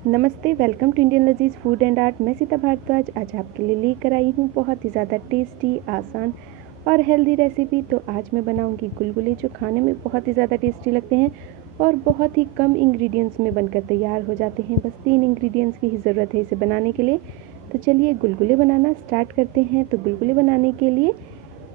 नमस्ते, welcome to Indian लजीज food and art. मैं सीता भारद्वाज आज आपके लिए लेकर आई हूँ बहुत ही ज़्यादा टेस्टी, आसान और हेल्दी रेसिपी। तो आज मैं बनाऊँगी गुलगुले, जो खाने में बहुत ही ज़्यादा टेस्टी लगते हैं और बहुत ही कम इंग्रेडिएंट्स में बनकर तैयार हो जाते हैं। बस 3 इंग्रेडिएंट्स की ही ज़रूरत है इसे बनाने के लिए। तो चलिए गुलगुले बनाना स्टार्ट करते हैं। तो गुलगुले बनाने के लिए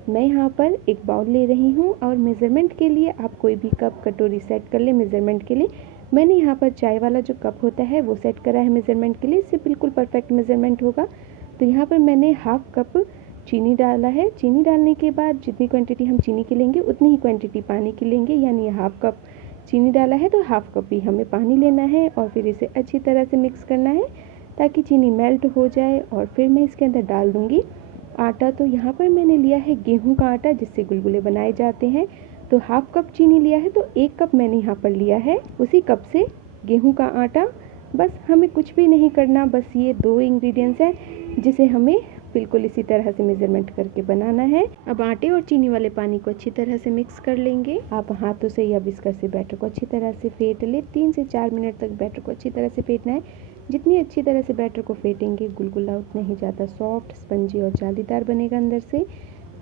मैं यहाँ पर एक बाउल ले रही हूँ और मेज़रमेंट के लिए आप कोई भी कप कटोरी सेट कर ले। मेज़रमेंट के लिए मैंने यहाँ पर चाय वाला जो कप होता है वो सेट करा है मेज़रमेंट के लिए, इससे बिल्कुल परफेक्ट मेज़रमेंट होगा। तो यहाँ पर मैंने हाफ कप चीनी डाला है। चीनी डालने के बाद जितनी क्वांटिटी हम चीनी की लेंगे उतनी ही क्वांटिटी पानी की लेंगे, यानी हाफ कप चीनी डाला है तो हाफ कप ही हमें पानी लेना है और फिर इसे अच्छी तरह से मिक्स करना है ताकि चीनी मेल्ट हो जाए। और फिर मैं इसके अंदर डाल दूँगी आटा। तो यहाँ पर मैंने लिया है गेहूं का आटा, जिससे गुलगुले बनाए जाते हैं। तो हाफ कप चीनी लिया है तो 1 कप मैंने यहाँ पर लिया है उसी कप से गेहूं का आटा। बस हमें कुछ भी नहीं करना, बस ये 2 इंग्रेडिएंट्स हैं जिसे हमें बिल्कुल इसी तरह से मेजरमेंट करके बनाना है। अब आटे और चीनी वाले पानी को अच्छी तरह से मिक्स कर लेंगे। आप हाथों से या विस्कर से बैटर को अच्छी तरह से फेंट ले। 3 से 4 मिनट तक बैटर को अच्छी तरह से फेंटना है। जितनी अच्छी तरह से बैटर को फेंटेंगे गुलगुला उतना ही ज़्यादा सॉफ्ट, स्पंजी और जालीदार बनेगा अंदर से।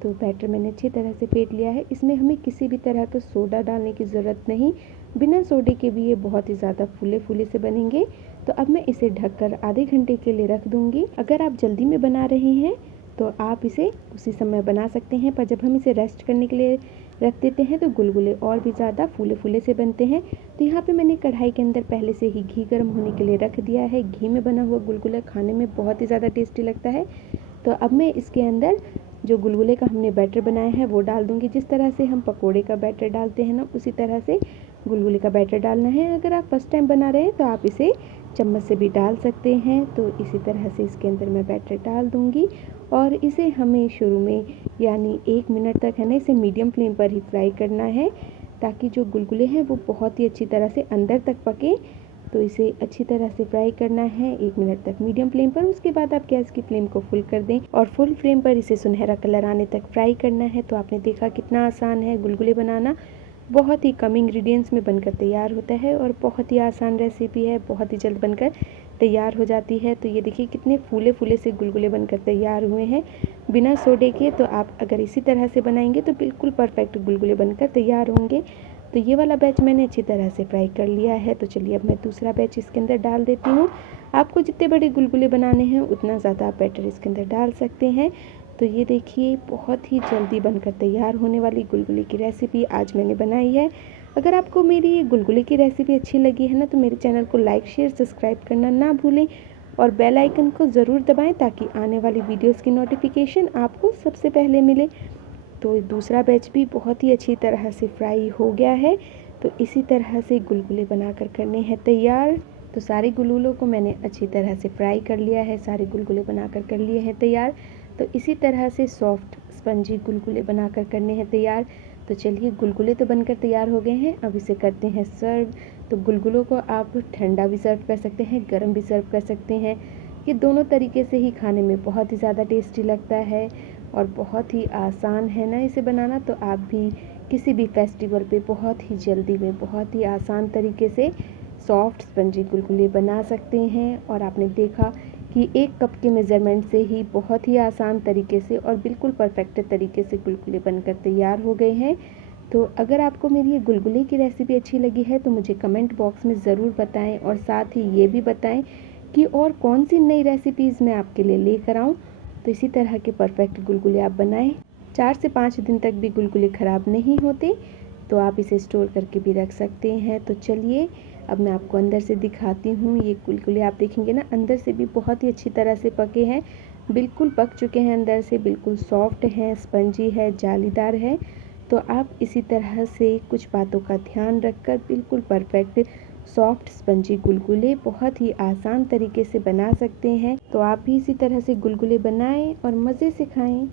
तो बैटर मैंने अच्छी तरह से फेंट लिया है। इसमें हमें किसी भी तरह का सोडा डालने की ज़रूरत नहीं, बिना सोडे के भी ये बहुत ही ज़्यादा फूले फूले से बनेंगे। तो अब मैं इसे ढककर आधे घंटे के लिए रख दूँगी। अगर आप जल्दी में बना रहे हैं तो आप इसे उसी समय बना सकते हैं, पर जब हम इसे रेस्ट करने के लिए रख देते हैं तो गुलगुले और भी ज़्यादा फूले फूले से बनते हैं। तो यहाँ पे मैंने कढ़ाई के अंदर पहले से ही घी गर्म होने के लिए रख दिया है। घी में बना हुआ गुलगुला खाने में बहुत ही ज़्यादा टेस्टी लगता है। तो अब मैं इसके अंदर जो गुलगुले का हमने बैटर बनाया है वो डाल दूँगी। जिस तरह से हम पकोड़े का बैटर डालते हैं ना, उसी तरह से गुलगुले का बैटर डालना है। अगर आप फर्स्ट टाइम बना रहे हैं तो आप इसे चम्मच से भी डाल सकते हैं। तो इसी तरह से इसके अंदर मैं बैटर डाल दूँगी और इसे हमें शुरू में यानी 1 मिनट तक है ना इसे मीडियम फ्लेम पर ही फ्राई करना है, ताकि जो गुलगुले हैं वो बहुत ही अच्छी तरह से अंदर तक पके। तो इसे अच्छी तरह से फ्राई करना है 1 मिनट तक मीडियम फ्लेम पर। उसके बाद आप गैस की फ्लेम को फुल कर दें और फुल फ्लेम पर इसे सुनहरा कलर आने तक फ्राई करना है। तो आपने देखा कितना आसान है गुलगुले बनाना, बहुत ही कम इंग्रेडिएंट्स में बनकर तैयार होता है और बहुत ही आसान रेसिपी है, बहुत ही जल्द बनकर तैयार हो जाती है। तो ये देखिए कितने फूले फूले से गुलगुले बनकर तैयार हुए हैं बिना सोडे के। तो आप अगर इसी तरह से बनाएंगे तो बिल्कुल परफेक्ट गुलगुले बनकर तैयार होंगे। तो ये वाला बैच मैंने अच्छी तरह से फ्राई कर लिया है। तो चलिए अब मैं दूसरा बैच इसके अंदर डाल देती हूँ। आपको जितने बड़े गुलगुले बनाने हैं उतना ज़्यादा आप बैटर इसके अंदर डाल सकते हैं। तो ये देखिए बहुत ही जल्दी बनकर तैयार होने वाली गुलगुले की रेसिपी आज मैंने बनाई है। अगर आपको मेरी ये गुलगुले की रेसिपी अच्छी लगी है ना, तो मेरे चैनल को लाइक, शेयर, सब्सक्राइब करना ना भूलें और बेल आइकन को ज़रूर दबाएं ताकि आने वाली वीडियोस की नोटिफिकेशन आपको सबसे पहले मिले। तो दूसरा बैच भी बहुत ही अच्छी तरह से फ्राई हो गया है। तो इसी तरह से गुलगुले बनाकर करने हैं तैयार। तो सारे गुलगुलों को मैंने अच्छी तरह से फ्राई कर लिया है, सारे गुलगुले बनाकर कर लिए हैं तैयार। तो इसी तरह से सॉफ्ट स्पंजी गुलगुले बनाकर करने हैं तैयार। तो चलिए गुलगुले तो बनकर तैयार हो गए हैं, अब इसे करते हैं सर्व। तो गुलगुलों को आप ठंडा भी सर्व कर सकते हैं, गर्म भी सर्व कर सकते हैं। ये दोनों तरीके से ही खाने में बहुत ही ज़्यादा टेस्टी लगता है और बहुत ही आसान है ना इसे बनाना। तो आप भी किसी भी फेस्टिवल पे बहुत ही जल्दी में बहुत ही आसान तरीके से सॉफ्ट स्पंजी गुलगुले बना सकते हैं। और आपने देखा कि 1 कप के मेज़रमेंट से ही बहुत ही आसान तरीके से और बिल्कुल परफेक्ट तरीके से गुलगुले बनकर तैयार हो गए हैं। तो अगर आपको मेरी ये गुलगुले की रेसिपी अच्छी लगी है तो मुझे कमेंट बॉक्स में ज़रूर बताएं और साथ ही ये भी बताएं कि और कौन सी नई रेसिपीज़ मैं आपके लिए लेकर आऊँ। तो इसी तरह के परफेक्ट गुलगुले आप बनाएं। 4 से 5 दिन तक भी गुलगुले ख़राब नहीं होते, तो आप इसे स्टोर करके भी रख सकते हैं। तो चलिए अब मैं आपको अंदर से दिखाती हूँ। ये गुलगुले आप देखेंगे ना अंदर से भी बहुत ही अच्छी तरह से पके हैं, बिल्कुल पक चुके हैं अंदर से, बिल्कुल सॉफ्ट हैं, स्पंजी है, जालीदार है। तो आप इसी तरह से कुछ बातों का ध्यान रखकर बिल्कुल परफेक्ट सॉफ्ट स्पंजी गुलगुले बहुत ही आसान तरीके से बना सकते हैं। तो आप भी इसी तरह से गुलगुले बनाएं और मज़े से खाएं।